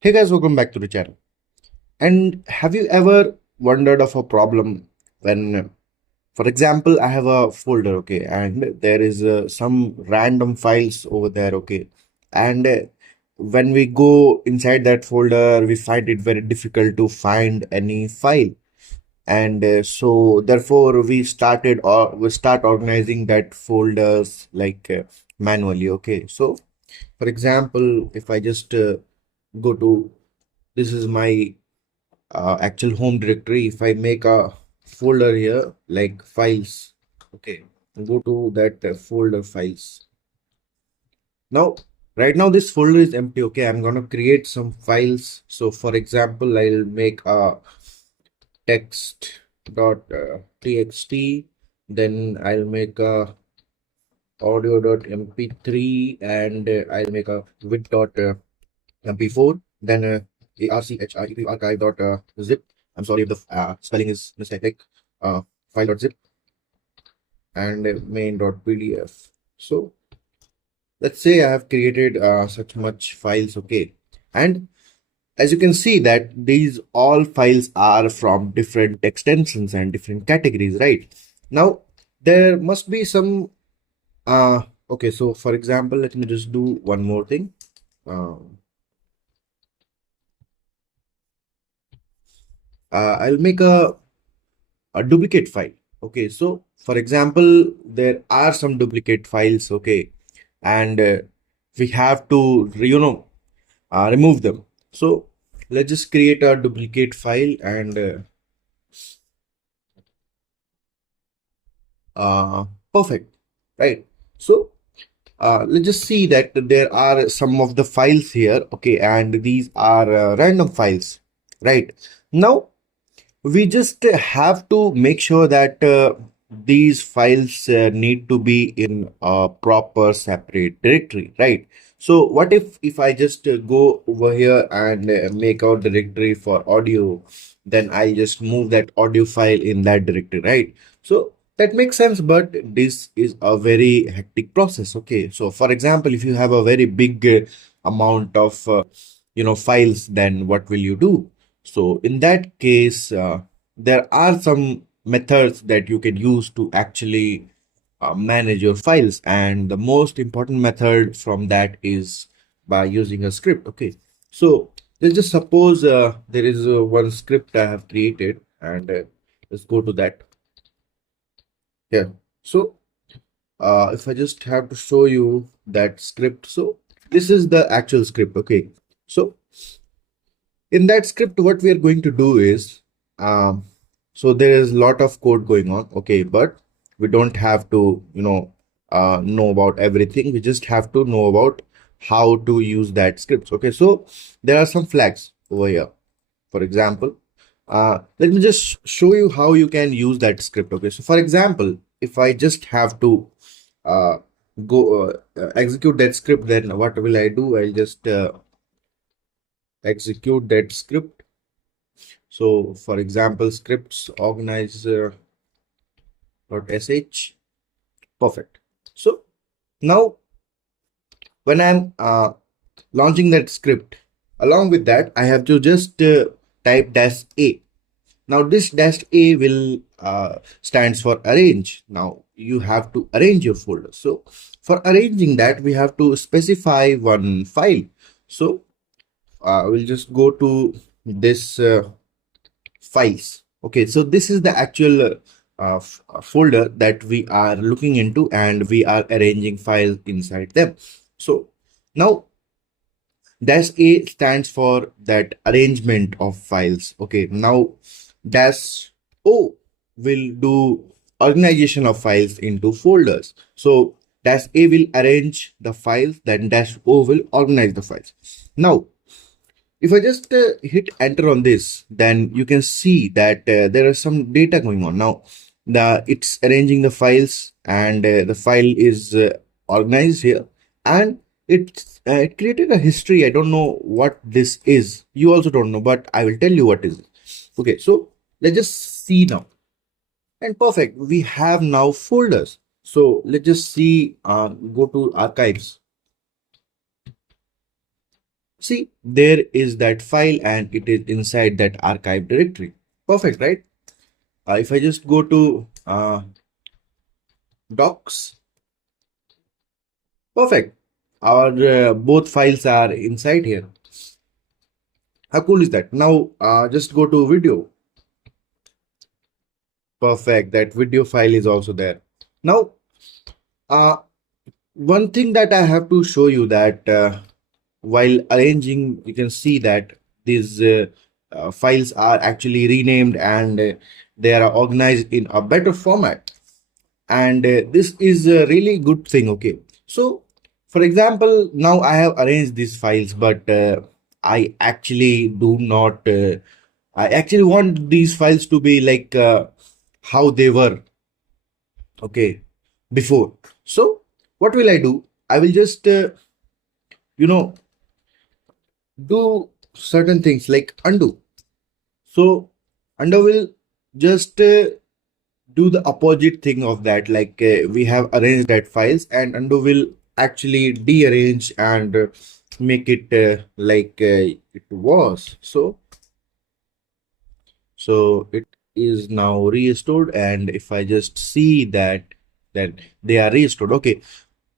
Hey guys, welcome back to the channel. And have you ever wondered of a problem when, for example, I have a folder, okay, and there is some random files over there, okay, and when we go inside that folder, we find it very difficult to find any file, and so therefore we start organizing that folders like manually, okay. So, for example, if I just go to this is my actual home directory. If I make a folder here like files, okay, go to that folder files. Now right now this folder is empty, okay. I'm gonna create some files. So for example, I'll make a text dot txt, then I'll make a audio.mp3, and I'll make a with.mp4, then archive.zip. I'm sorry if the spelling is mistake. File.zip and main.pdf. So let's say I have created such much files, okay, and as you can see that these all files are from different extensions and different categories, right? Now there must be some okay, so for example, let me just do one more thing. I'll make a duplicate file, okay. So for example, there are some duplicate files, okay, and we have to remove them. So let's just create a duplicate file, and perfect, right? So let's just see that there are some of the files here, okay, and these are random files, right? Now we just have to make sure that these files need to be in a proper separate directory, right? So what if I just go over here and make out directory for audio, then I'll just move that audio file in that directory, right? So that makes sense, but this is a very hectic process, okay. So for example, if you have a very big amount of files, then what will you do? So in that case, there are some methods that you can use to actually manage your files, and the most important method from that is by using a script, okay. So let's just suppose there is one script I have created, and let's go to that here. So if I just have to show you that script, so this is the actual script, okay. So in that script, what we are going to do is, um, so there is a lot of code going on, okay, but we don't have to know about everything. We just have to know about how to use that script, okay. So there are some flags over here. For example, let me just show you how you can use that script, okay. So for example, if I just have to uh, go execute that script, then what will I do? I'll just execute that script. So for example, scripts organizer .sh. Perfect. So now when I'm launching that script, along with that, I have to just type dash a. Now this dash a will stands for arrange. Now you have to arrange your folder. So for arranging that, we have to specify one file. So we'll just go to this files, okay. So this is the actual folder that we are looking into, and we are arranging files inside them. So now dash a stands for that arrangement of files, okay. Now dash o will do organization of files into folders. So dash a will arrange the files, then dash o will organize the files. Now if I just hit enter on this, then you can see that there is some data going on. Now it's arranging the files, and the file is organized here, and it created a history. I don't know what this is. You also don't know, but I will tell you what is it. Okay, so let's just see now. And perfect, we have now folders. So let's just see, go to archives. See, there is that file and it is inside that archive directory. Perfect, right? If I just go to docs, perfect. Our both files are inside here. How cool is that? Now, just go to video. Perfect. That video file is also there. Now, uh, one thing that I have to show you that while arranging, you can see that these files are actually renamed and they are organized in a better format. And this is a really good thing. Okay. So, for example, now I have arranged these files, but I actually do not, I actually want these files to be like how they were, okay, before. So, what will I do? I will just, you know, do certain things like undo. So undo will just do the opposite thing of that. Like we have arranged that files, and undo will actually dearrange and make it like it was. So it is now restored, and if I just see that, then they are restored. Okay,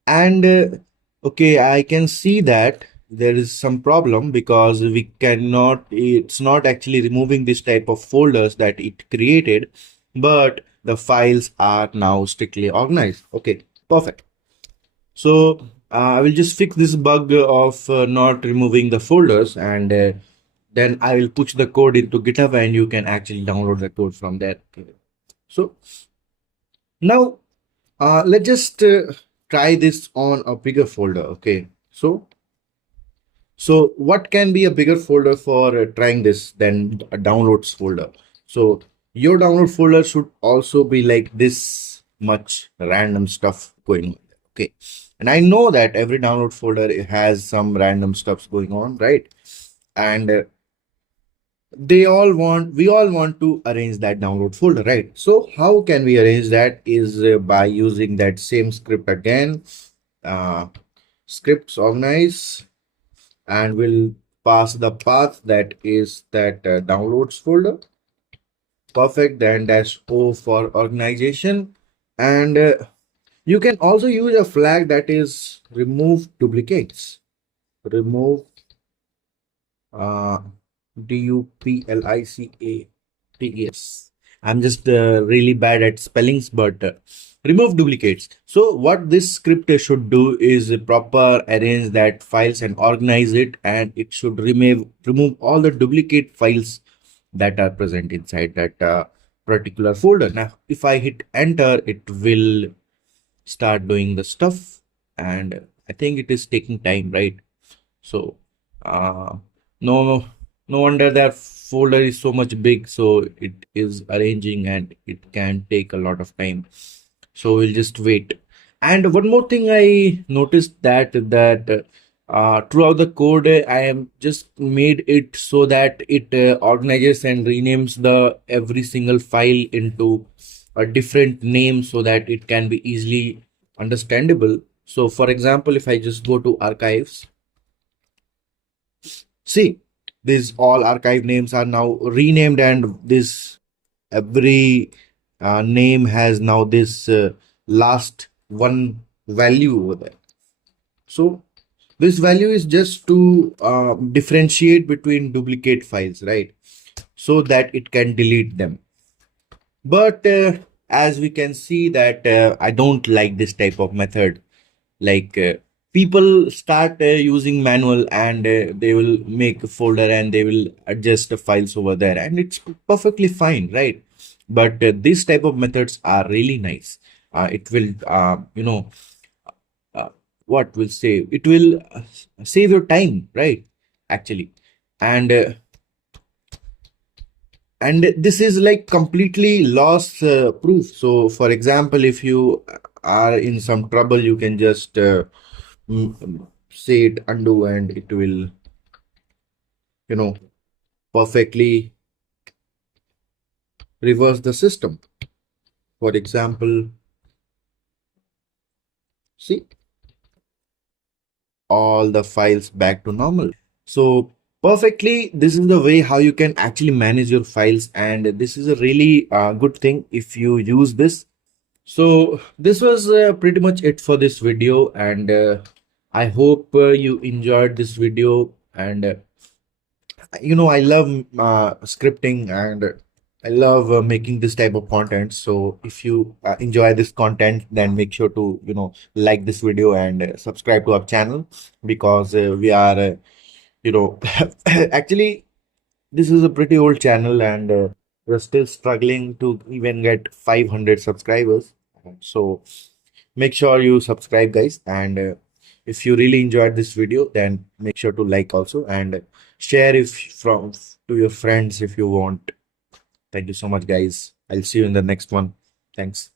and okay, I can see that there is some problem because we cannot, it's not actually removing this type of folders that it created, but the files are now strictly organized. Okay, perfect. So I will just fix this bug of not removing the folders, and then I will push the code into GitHub and you can actually download the code from there. Okay. So now let's just try this on a bigger folder. Okay. So what can be a bigger folder for trying this than a downloads folder? So your download folder should also be like this much random stuff going on. Okay. And I know that every download folder has some random stuffs going on, right? And we all want to arrange that download folder, right? So how can we arrange that is by using that same script again. Uh, Scripts organize, and we'll pass the path that is that downloads folder. Perfect. Then dash O for organization, and you can also use a flag that is remove duplicates. Remove uh, duplicates. I'm just really bad at spellings, but remove duplicates. So what this script should do is proper arrange that files and organize it, and it should remove all the duplicate files that are present inside that particular folder. Now, if I hit enter, it will start doing the stuff, and I think it is taking time, right? So uh, no no wonder that folder is so much big, so it is arranging and it can take a lot of time. So we'll just wait. And one more thing I noticed that throughout the code, I am just made it so that it organizes and renames the every single file into a different name so that it can be easily understandable. So for example, if I just go to archives, see, these all archive names are now renamed, and this every name has now this last one value over there. So this value is just to differentiate between duplicate files, right? So that it can delete them. But as we can see that I don't like this type of method. Like people start using manual, and they will make a folder and they will adjust the files over there, and it's perfectly fine, right? But these type of methods are really nice. It will uh, what will save, it will save your time, right? Actually. And and this is like completely loss proof. So for example, if you are in some trouble, you can just say it undo, and it will you know perfectly reverse the system. For example, see, all the files back to normal. So perfectly, this is the way how you can actually manage your files, and this is a really good thing if you use this. So this was pretty much it for this video, and I hope you enjoyed this video. And I love scripting, and I love making this type of content. So if you enjoy this content, then make sure to like this video and subscribe to our channel, because we are actually this is a pretty old channel, and we're still struggling to even get 500 subscribers. So make sure you subscribe, guys. And if you really enjoyed this video, then make sure to like also, and share if from to your friends if you want. Thank you so much, guys. I'll see you in the next one. Thanks.